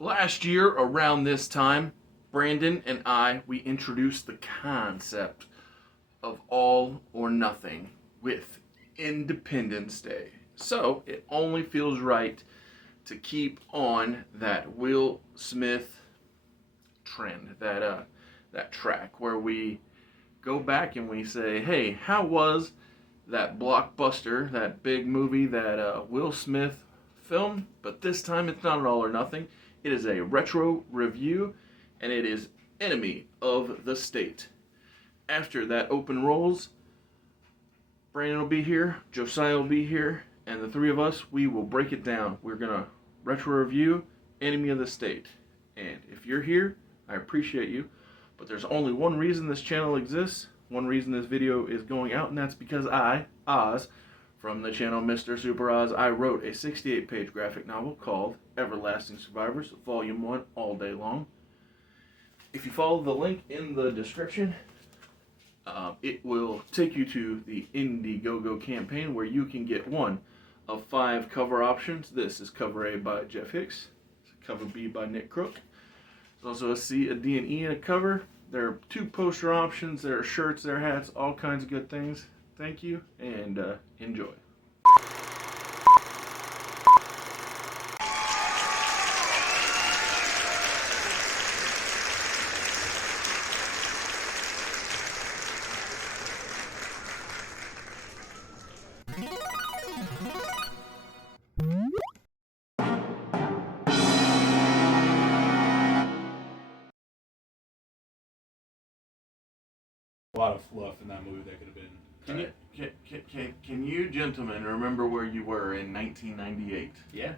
Last year, around this time, Brandon and we introduced the concept of all or nothing with Independence Day. So it only feels right to keep on that Will Smith trend, that track where we go back and we say, hey, how was that blockbuster, that big movie that Will Smith filmed? But this time it's not an all or nothing. It is a retro review, and it is Enemy of the State. After that open rolls, Brandon will be here, Josiah will be here, and the three of us, we will break it down. We're going to retro review Enemy of the State. And if you're here, I appreciate you. But there's only one reason this channel exists, one reason this video is going out, and that's because I, Oz, from the channel Mr. Super Oz, I wrote a 68-page graphic novel called Everlasting Survivors, Volume 1, all day long. If you follow the link in the description, it will take you to the Indiegogo campaign where you can get one of 5 cover options. This is cover A by Jeff Hicks, cover B by Nick Crook. There's also a C, a D, and E in a cover. There are 2 poster options, there are shirts, there are hats, all kinds of good things. Thank you, and enjoy. A lot of fluff in that movie that could have been. Can you gentlemen remember where you were in 1998? Yeah,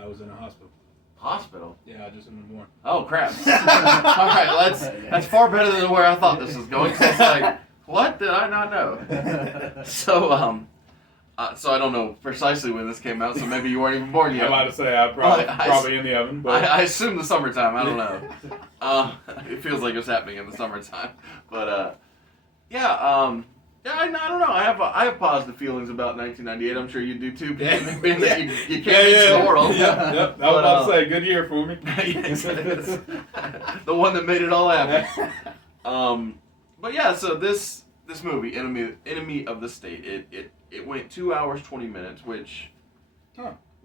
I was in a hospital. Hospital? Yeah, just in the morning. Oh crap! All right, that's far better than where I thought this was going. So it's like, what did I not know? So I don't know precisely when this came out. So maybe you weren't even born yet. I'm about to say I probably in the oven, but I assume the summertime. I don't know. It feels like it's happening in the summertime, but yeah, I don't know. I have positive feelings about 1998. I'm sure you do too, being that you can't reach the world. Yep. I was about to say, good year for me. Yes, the one that made it all happen. But yeah, so this movie, Enemy of the State, it went 2 hours 20 minutes, which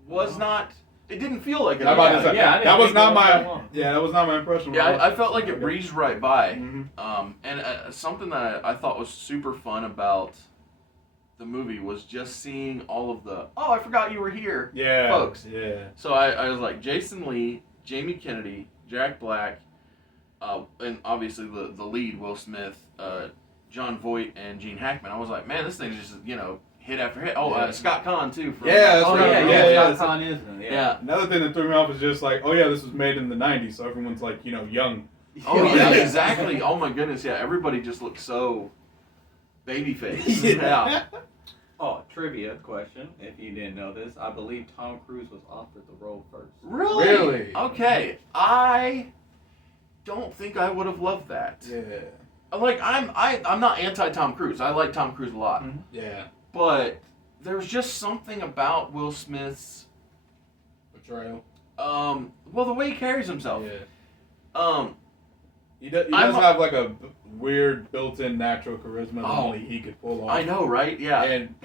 was not. It didn't feel like it. That was not my impression. Yeah, I felt like it breezed right by. Mm-hmm. And something that I thought was super fun about the movie was just seeing all of the, I forgot you were here, folks. Yeah. So I was like, Jason Lee, Jamie Kennedy, Jack Black, and obviously the lead, Will Smith, John Voight, and Gene Hackman. I was like, man, this thing's just, hit after hit. Scott Conn too. Scott Conn is. Yeah. Another thing that threw me off was just like, this was made in the '90s, so everyone's like, young. Oh yeah, exactly. Oh my goodness, yeah. Everybody just looks so baby-faced. Yeah. Oh, trivia question. If you didn't know this, I believe Tom Cruise was offered the role first. Really? Okay. I don't think I would have loved that. Yeah. Like I'm not anti Tom Cruise. I like Tom Cruise a lot. Mm-hmm. Yeah. But there's just something about Will Smith's portrayal. Well, the way he carries himself. Yeah. He does have like a weird built-in natural charisma that only he could pull off. I know, right? Yeah. And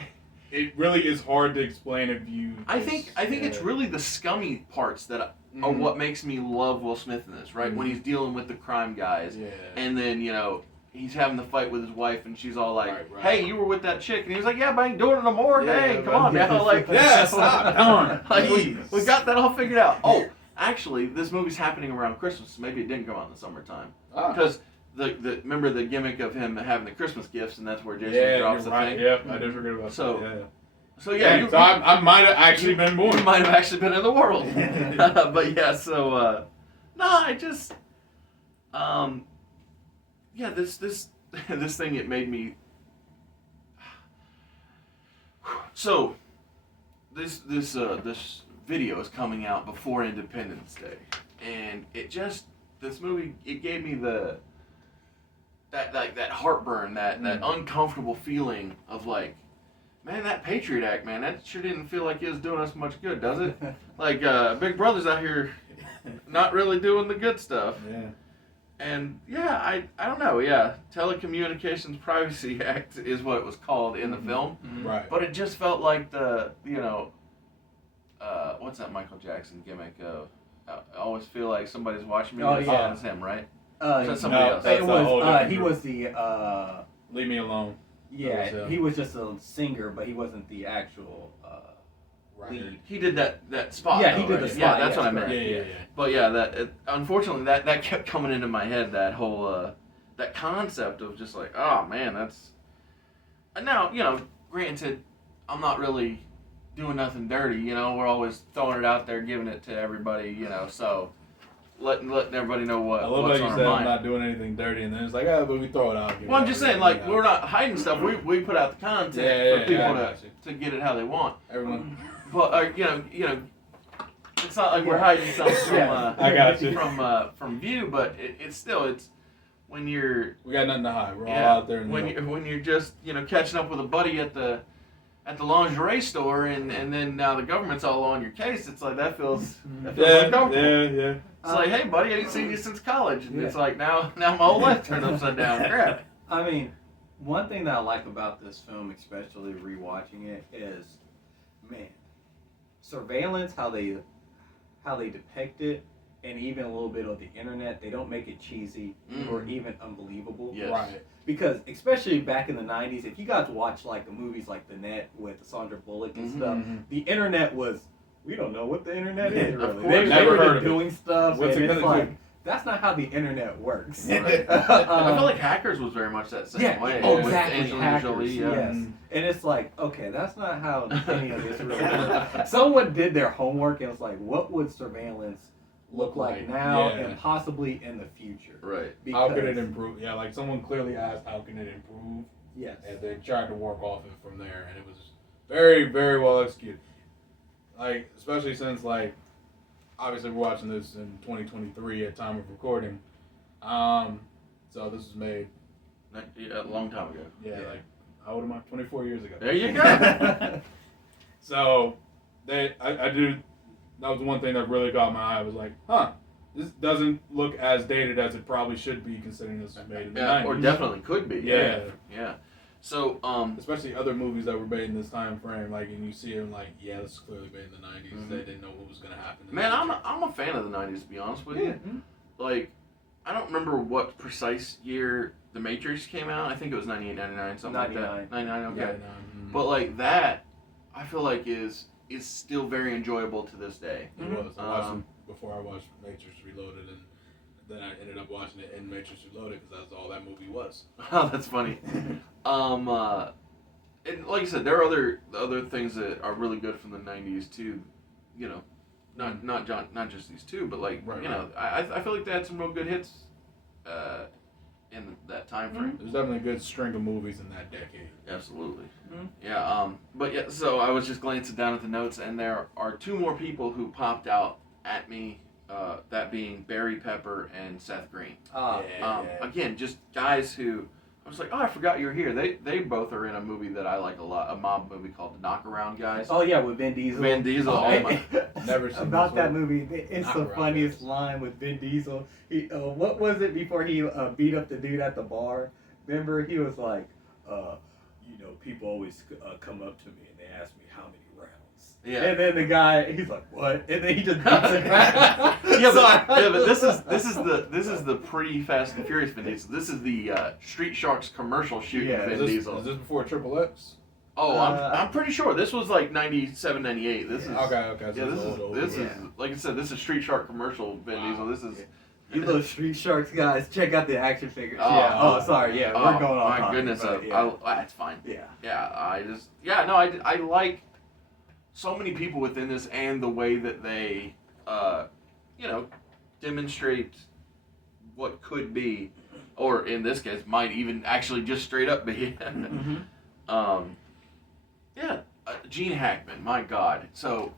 it really is hard to explain if you. I think it's really the scummy parts that are what makes me love Will Smith in this, right? When he's dealing with the crime guys, and then he's having the fight with his wife, and she's all like, right. "Hey, you were with that chick," and he was like, "Yeah, but I ain't doing it no more. Dang, come on now, like, stop, darn, like we got that all figured out." Oh, actually, this movie's happening around Christmas. So maybe it didn't come out in the summertime because remember the gimmick of him having the Christmas gifts, and that's where Jason drops the thing. Yeah, I did forget about that. So I might have actually been born. You might have actually been in the world. But yeah, so I just this thing, it made me. So this video is coming out before Independence Day, and this movie, it gave me that heartburn, that uncomfortable feeling of like, man, that Patriot Act, man, that sure didn't feel like it was doing us much good, does it? Like, Big Brother's out here not really doing the good stuff. Yeah. And yeah, I don't know. Yeah, Telecommunications Privacy Act is what it was called in the film, Right. but it just felt like the what's that Michael Jackson gimmick of? I always feel like somebody's watching me. Oh, and yeah. It's him, right? Uh, Is that somebody no, else? that's it a whole was. different He group. was the. Leave me alone. Yeah, That was, he was just a singer, but he wasn't the actual lead. He did that spot. Yeah, he though, did right? the spot, Yeah, that's yes, what I meant. correct. Yeah. But yeah, unfortunately that kept coming into my head. That whole that concept of just like, oh man, that's. And now granted, I'm not really doing nothing dirty. We're always throwing it out there, giving it to everybody. So letting everybody know I love what's how you on said our I'm mind. mind. Not doing anything dirty, and then it's like, but we throw it out. Well, I'm just saying, like, we're not hiding stuff. We put out the content for people I got you. to get it how they want. Everyone. But it's not like we're hiding something from I got you. from view, but it's when you're We got nothing to hide. We're all out there. In the when you're just catching up with a buddy at the lingerie store, and then now the government's all on your case. It's like that feels uncomfortable. yeah. It's like, hey buddy, I ain't seen you since college, and it's like now my whole life turned upside down. Crap. I mean, one thing that I like about this film, especially rewatching it, is, man, surveillance, how they depict it, and even a little bit of the internet. They don't make it cheesy or even unbelievable. Yes. Right. Because especially back in the 90s, if you guys watch like the movies like The Net with Sandra Bullock and stuff, the internet was, we don't know what the internet is Of really. course. They Never were heard just of it. doing stuff, What's and it it's gonna like, do? that's not how the internet works. Right. I feel like Hackers was very much that same Yeah, way. exactly. With Angelina Hackers, Jolie, yeah. yes. And it's like, okay, that's not how any of this really works. Someone did their homework and was like, what would surveillance look like now Yeah. and possibly in the future? Right. How could it improve? Yeah, like someone clearly asked, how can it improve? Yes. And they tried to work off it from there, and it was very, very well executed. Like, especially since, like, obviously we're watching this in 2023 at time of recording. So this was made, A long time ago. like, how old am I? 24 years ago. There you go. So, I do, that was one thing that really got my eye. I was like, this doesn't look as dated as it probably should be, considering this was made in the 90s. Or definitely could be. Yeah. Yeah. So, Especially other movies that were made in this time frame, like, and you see them like, yeah, this is clearly made in the 90s. They didn't know what was going to happen. man, I'm a fan of the 90s, to be honest with you. Like, I don't remember what precise year The Matrix came out. I think it was 98, 99, something like that. 99, okay. Yeah, But, like, that, I feel like is still very enjoyable to this day. it was. I watched them before I watched Matrix Reloaded, and then I ended up watching it in Matrix Reloaded because that's all that movie was. Oh, that's funny. And like you said, there are other things that are really good from the 90s, too. Not just these two, but like I feel like they had some real good hits in that time frame. There's definitely a good string of movies in that decade. Absolutely. Yeah. But yeah. So I was just glancing down at the notes, and there are two more people who popped out at me. That being Barry Pepper and Seth Green. Again, just guys who I was like, oh, I forgot you were here. They both are in a movie that I like a lot, a mob movie called The Knockaround Guys. Oh yeah, with Vin Diesel. Vin Diesel. Oh my. Never seen about this that one. movie. It's the Knockaround funniest Guys. line with Vin Diesel. He, what was it before he beat up the dude at the bar? Remember, he was like, people always come up to me and they ask me how many rounds. Yeah. And then the guy, he's like, what? And then he just beats it back. but this is the pre Fast and Furious Vin Diesel. This is the Street Sharks commercial shooting Vin Is Diesel. this before Triple X? Oh, I'm pretty sure this was like 97, 98. This is Okay. Yeah, this is like I said, this is Street Shark commercial Vin Diesel. This is You little Street Sharks guys, check out the action figures. Oh, Yeah. Oh, sorry. Yeah, we're going on. My goodness, that's fine. Yeah. I like so many people within this and the way that they, demonstrate what could be, or in this case, might even actually just straight up be. Gene Hackman, my God. So,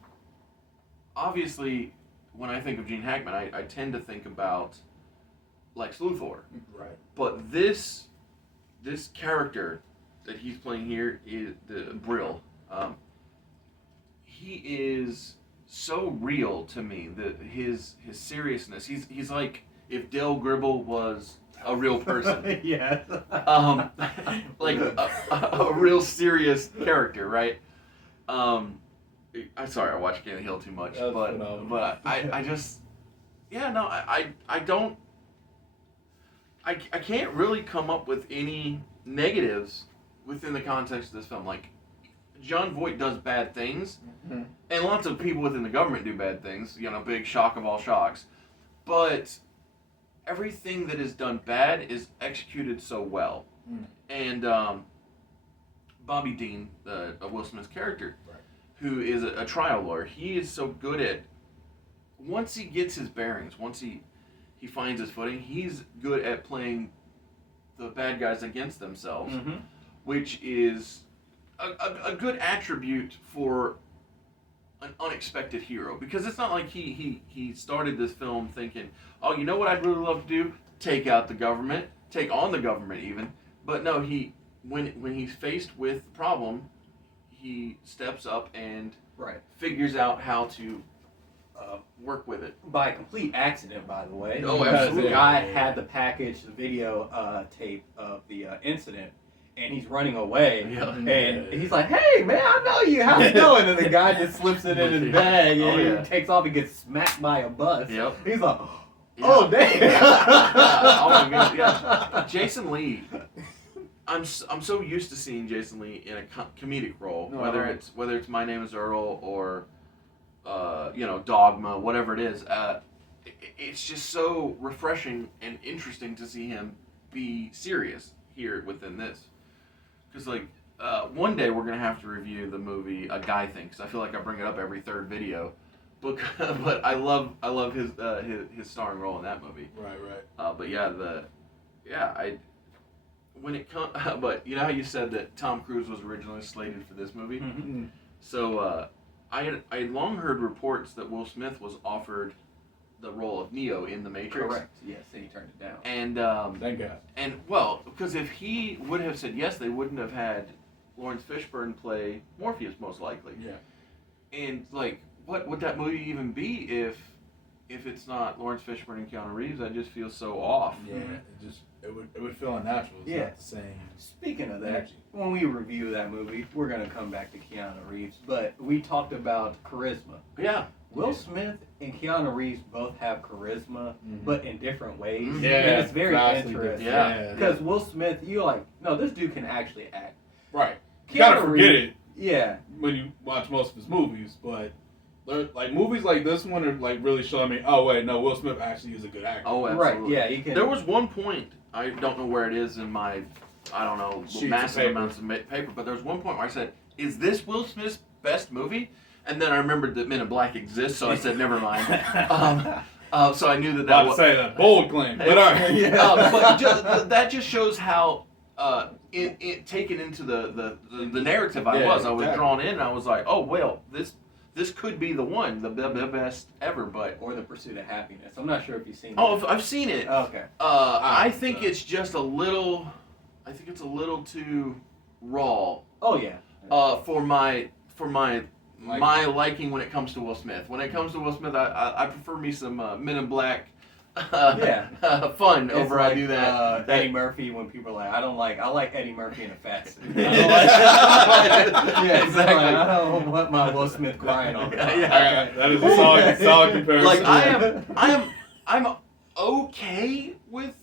obviously, when I think of Gene Hackman, I tend to think about Lex Luthor. Right. But this character, that he's playing here is the Brill. He is so real to me that his seriousness. He's like if Dale Gribble was a real person. Yeah. Like a real serious character, right? I'm sorry, I watch Ken Hill too much, That's but phenomenal. but I just I don't I can't really come up with any negatives within the context of this film. Like John Voight does bad things, Mhm. and lots of people within the government do bad things. You know, big shock of all shocks, but everything that is done bad is executed so well. Mm. And Bobby Dean, Will Smith's character, Right. who is a trial lawyer, he is so good at, once he gets his bearings, once he finds his footing, he's good at playing the bad guys against themselves, Mm-hmm. which is a good attribute for an unexpected hero, because it's not like he started this film thinking, oh, you know what I'd really love to do? Take out the government, take on the government even. But no, when he's faced with the problem, he steps up and Right. figures out how to work with it. By complete accident, by the way. Oh, because absolutely. The guy had the package, the video tape of the incident, and he's running away. Yeah. And he's like, "Hey, man, I know you. How's it going?" And the guy just slips it in his bag, and Oh, yeah. he takes off and gets smacked by a bus. Yep. He's like, Yeah. "Oh, damn!" Oh my goodness, yeah. Jason Lee. I'm so used to seeing Jason Lee in a comedic role, No. whether it's My Name Is Earl or Dogma, whatever it is. It's just so refreshing and interesting to see him be serious here within this. Because one day we're gonna have to review the movie A Guy Thinks. I feel like I bring it up every third video, but I love his starring role in that movie. Right. But yeah, when it comes, but you know how you said that Tom Cruise was originally slated for this movie? Mhm. Mm. So I had long heard reports that Will Smith was offered the role of Neo in The Matrix. Correct. Yes, and he turned it down. And Thank God. well, because if he would have said yes, they wouldn't have had Lawrence Fishburne play Morpheus, most likely. Yeah. And what would that movie even be if it's not Lawrence Fishburne and Keanu Reeves? I just feel so off. Yeah. It would feel unnatural. It's Yeah. not the same. Speaking of that, energy. when we review that movie, we're gonna come back to Keanu Reeves, but we talked about charisma. Yeah. Will Yeah. Smith and Keanu Reeves both have charisma, Mhm. but in different ways. Mhm. Yeah. And it's very vastly interesting. different. Yeah. Because Will Smith, you're like, no, this dude can actually act. Right. You gotta Keanu forget Reeves- it Yeah. when you watch most of his movies, but like movies like this one are like really showing me, oh wait, no, Will Smith actually is a good actor. Oh, absolutely. Right. Yeah, he can. There was one point, I don't know where it is in my, I don't know, Sheets of massive paper. amounts of paper, but there was one point where I said, is this Will Smith's best movie? And then I remembered that Men in Black exists, so I said, never mind. So I knew that About to was... say that bold claim, but all right. Yeah. But that just shows how taken into the narrative I Yeah, was. I was exactly. drawn in, and I was like, oh, well, this could be the one, the best ever, but... Or The Pursuit of Happiness. I'm not sure if you've seen Oh, that. I've seen it. Okay. I think it's just a little. I think it's a little too raw Oh, yeah. for my Like- my liking when it comes to Will Smith. When it comes to Will Smith, I prefer me some Men in Black. Fun It's over like, I do that. Eddie Murphy, when people are like, I like Eddie Murphy in a fat suit. I Yeah, don't like- yeah, exactly. Like, I don't want my Will Smith crying all the time. Yeah. All right, that is a solid comparison. Like I'm okay with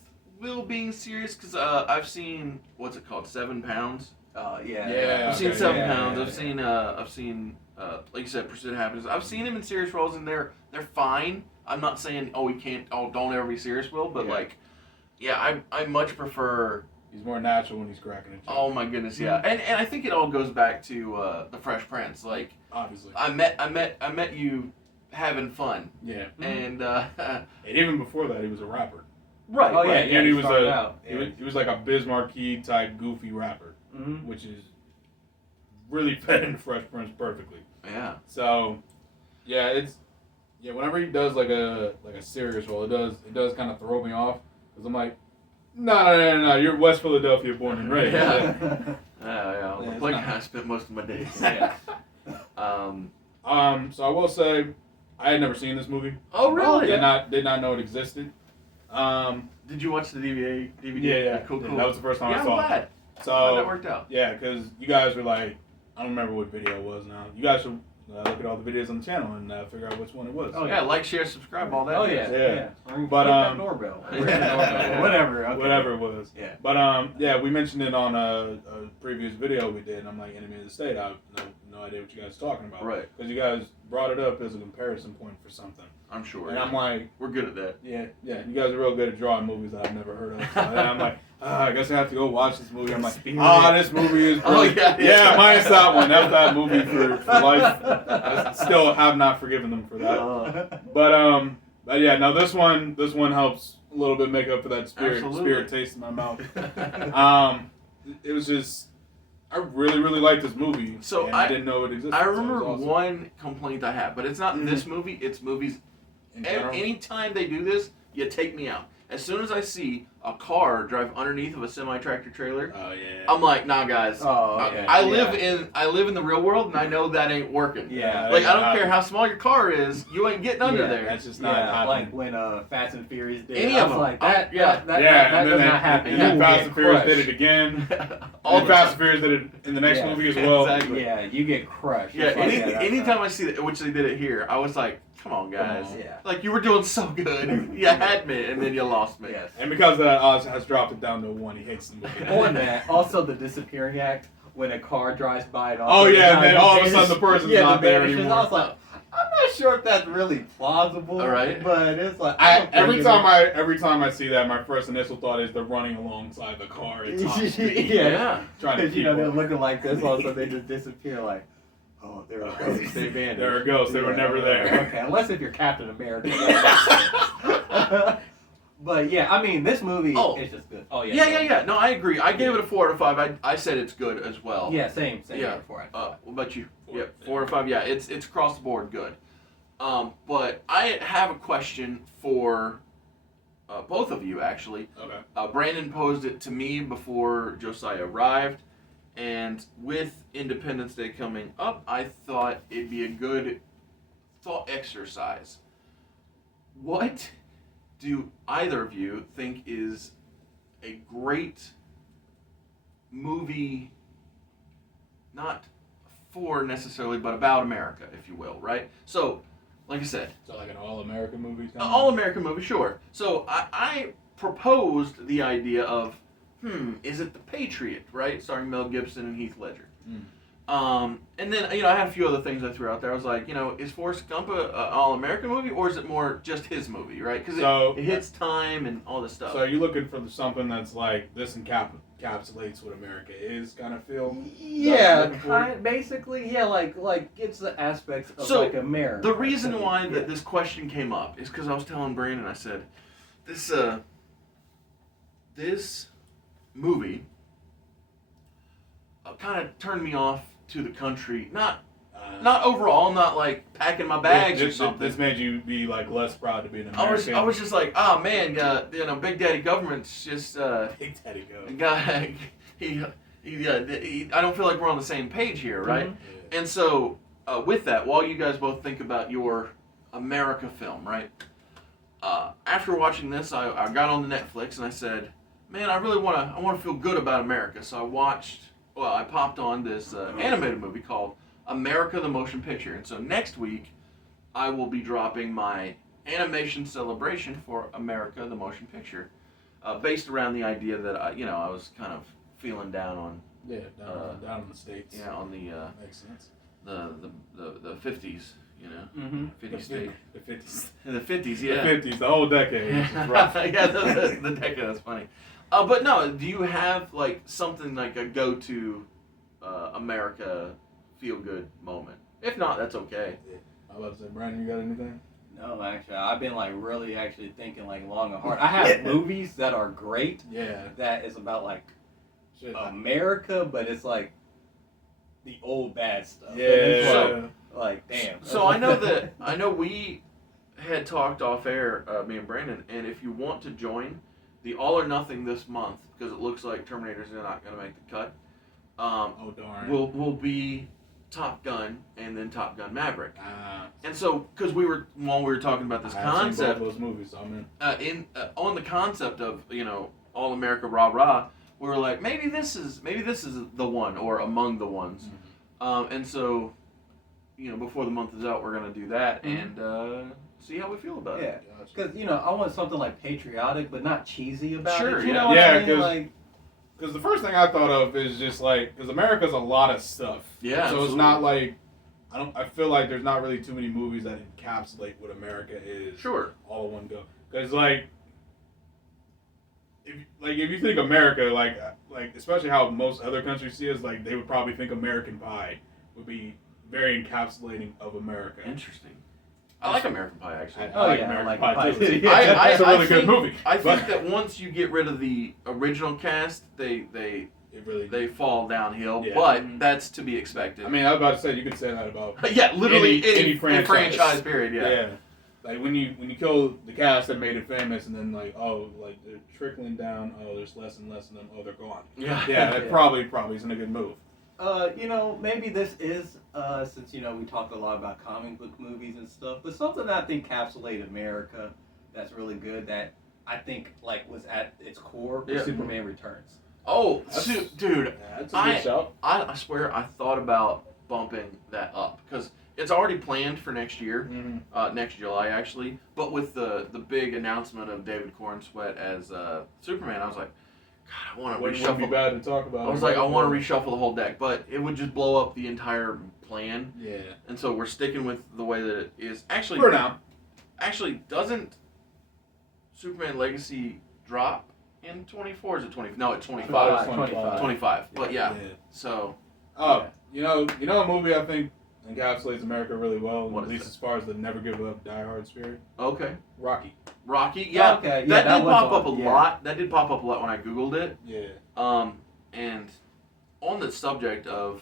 Will being serious because I've seen what's it called, 7 Pounds. Yeah. Yeah. I've seen Okay, 7 yeah, Pounds. yeah, I've seen like you said, Pursuit of Happiness. I've seen him in serious roles, and they're fine. I'm not saying don't ever be serious, Will, but Yeah. I much prefer. He's more natural when he's cracking a joke. Oh my goodness, yeah, and I think it all goes back to the Fresh Prince. Like Obviously. I met you having fun, Yeah. and And even before that, he was a rapper. right, Oh, yeah, right. yeah. And he was started out. he was like a Biz Markie type goofy rapper, Mm-hmm. which is really fed into Fresh Prince perfectly. Yeah. So, whenever he does like a serious role, it does kind of throw me off because I'm like, no, you're West Philadelphia born and raised. Yeah. Yeah. it's Like not- I spent most of my days. Yeah. So I will say, I had never seen this movie. Oh, really? Did not know it existed. Did you watch the DVD? Yeah. Cool. That was the first time Yeah, I I'm saw it. glad. Glad that So worked out. yeah, because you guys were like, I don't remember what video it was now. You guys should look at all the videos on the channel and figure out which one it was. Oh, Yeah, like, share, subscribe, all that. Oh jazz. yeah. But, Click that doorbell. Ring the doorbell. Whatever. Okay. Whatever it was. Yeah. But yeah, we mentioned it on a previous video we did, and I'm like, Enemy of the State. I have no idea what you guys are talking about. Right. Because you guys brought it up as a comparison point for something. I'm sure. And I'm like, We're good at that. yeah, you guys are real good at drawing movies that I've never heard of. So I'm like, I guess I have to go watch this movie. I'm like, this movie is Oh, really... yeah. Minus that one. That's that movie for life. I still have not forgiven them for that. But yeah, no, this one helps a little bit make up for that spirit taste in my mouth. It was just, I really, really liked this movie. So and I didn't know it existed. I so it was remember awesome. one complaint I had, but it's not this movie. It's movies. In general. Anytime they do this, you take me out. As soon as I see a car drive underneath of a semi-tractor trailer, Oh yeah. I'm like, nah, guys. Oh, okay. I live in the real world, and I know that ain't working. Yeah. Like, I don't care how small your car is, you ain't getting under there. That's just not Yeah, happening. like when Fast and Furious did. Any I of was them. like that. Yeah. that and does then not happen. And then You will Fast get and Furious crushed. did it again. All And the Fast time. and Furious did it in the next Yeah. movie as well. Exactly. Yeah, you get crushed. Yeah, It's like that anytime outside. I see that, which they did it here, I was like, come on, guys. Come on. Yeah. Like, you were doing so good. You had me, and then you lost me. Yes. And because of that, Oz has dropped it down to 1. He hates the movie. On that, also the disappearing act when a car drives by and Oh, yeah, and then all of a sudden the person's not there vanishes. anymore. I was like, I'm not sure if that's really plausible. All right. But it's like Every time I see that, my first initial thought is they're running alongside the car at top speed, Yeah. trying to Because keep they're up. looking like this, all of a sudden they just disappear. Like, oh, there are ghosts. They vanished. There are ghosts. They were never there. Okay, unless if you're Captain America. But yeah, I mean, this movie is just good. Oh yeah. Yeah. No, I agree. I gave it a 4 out of 5. I said it's good as well. Yeah, same. Yeah. 4 out of 5. What about you? 4. Yeah, 4 out of 5. Yeah, it's across the board good. But I have a question for both of you, actually. Okay. Brandon posed it to me before Josiah arrived, and with Independence Day coming up, I thought it'd be a good thought exercise. What do either of you think is a great movie, not for necessarily, but about America, if you will, right? So, like I said, So like an all-American movie? an all-American movie, sure. So I proposed the idea of, is it The Patriot, right? Starring Mel Gibson and Heath Ledger. And then, I had a few other things I threw out there. I was like, is Forrest Gump an all-American movie, or is it more just his movie, right? Because it hits time and all this stuff. So are you looking for something that's like, this encapsulates what America is kind of feel? Yeah, looking for? basically, yeah, like gets the aspects of So, like America. The reason why Yeah. this question came up is because I was telling Brandon, I said, this movie kind of turned me off to the country. Not overall, not like packing my bags or something. This made you be like less proud to be an American. I was just like, oh man, Big Daddy Government's just Big Daddy Go. guy. I don't feel like we're on the same page here, right? Yeah. And so, with that, while you guys both think about your America film, right? After watching this, I got on the Netflix and I said, man, I want to feel good about America. So I popped on this animated movie called America the Motion Picture. And so next week, I will be dropping my animation celebration for America the Motion Picture, based around the idea that I was kind of feeling down on Down in the States. Yeah, on the Makes sense. the 50s, Mm-hmm. 50 state. The 50s. In the 50s, yeah. The 50s, the whole decade. Which is rough. Yeah, the decade, that's funny. But no, do you have like something like a go-to America feel-good moment? If not, that's okay. I was about to say, Brandon, you got anything? No, actually, I've been like really actually thinking like long and hard. I have movies that are great Yeah. that is about like Shit. America, but it's like the old bad stuff. And Yeah. it's like damn. So I know we had talked off air, me and Brandon, and if you want to join the All or Nothing this month, because it looks like Terminators are not going to make the cut, Oh darn. will be Top Gun and then Top Gun Maverick. Ah, And so, because while we were talking about this I haven't seen concept, both those movies, so I'm in. on the concept of All America Rah Rah, we were like, maybe this is the one or among the ones. And so, before the month is out, we're gonna do that and see how we feel about Yeah, it. Gotcha. because I want something like patriotic, but not cheesy about Sure, it. You yeah. know what Yeah, I mean? 'cause- Like, Because the first thing I thought of is just like, because America's a lot of stuff. Yeah, So absolutely. it's not like, I feel like there's not really too many movies that encapsulate what America is. Sure. All in one go. Because if you think America, like especially how most other countries see us, like they would probably think American Pie would be very encapsulating of America. Interesting. I like American Pie actually. Oh, like yeah, I American like Pie Pie too. too. It's a really good think, movie. I think but that once you get rid of the original cast, they it really. they fall downhill. Yeah. But that's to be expected. I mean, I was about to say you could say that about yeah, literally any franchise. franchise period. Yeah. Like when you kill the cast that made it famous, and then like they're trickling down. Oh, there's less and less of them. Oh, they're gone. Yeah. Yeah, that Yeah. probably isn't a good move. Maybe this is since we talked a lot about comic book movies and stuff, but something that I think encapsulated America that's really good that I think was at its core was Yeah. Superman Returns. Oh, That's- dude, Yeah, that's a good shout. I swear I thought about bumping that up because it's already planned for next year, next July actually. But with the big announcement of David Corn Sweat as Superman, I was like, God, I want to Wouldn't be reshuffle. bad to talk about. I was like, I want to reshuffle the whole deck, but it would just blow up the entire plan. Yeah. And so we're sticking with the way that it is. Actually, For now. Actually, doesn't Superman Legacy drop in 24? Is it 20? No, it's 25. 25. 25. But yeah, so Oh, you know a movie I think encapsulates America really well, What at is least it? as far as the never give up, die hard spirit. okay. Rocky. Rocky, yeah, Okay, yeah, that that did was pop on, up a yeah. lot. That did pop up a lot when I googled it. Yeah. And on the subject of,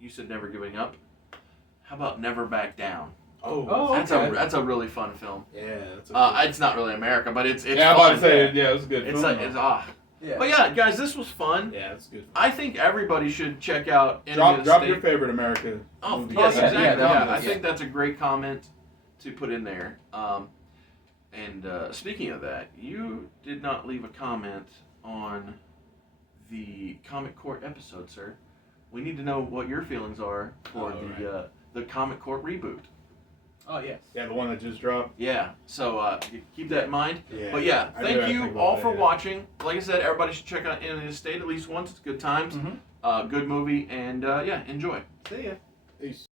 you said never giving up. How about Never Back Down? Oh, That's okay. that's a really fun film. Yeah. That's It's not really America, but it's yeah, I'm fun. about to say yeah, it was a good It's film. like though. Yeah. But yeah, guys, this was fun. Yeah, it's a good. I think everybody should check out Enemy of the Drop State. your favorite America. Oh, movie. yes, yeah, exactly. yeah, Yeah, definitely. I think that's a great comment to put in there. And speaking of that, you did not leave a comment on the Comic Court episode, sir. We need to know what your feelings are for the Comic Court reboot. Oh yes. Yeah, the one that just dropped. Yeah, so keep that in mind. Yeah. But yeah, I knew thank I'd you think about all that, for yeah. watching. Like I said, everybody should check out Enemy of the State at least once. It's good times. Mhm. Good movie, and yeah, enjoy. See ya. Peace.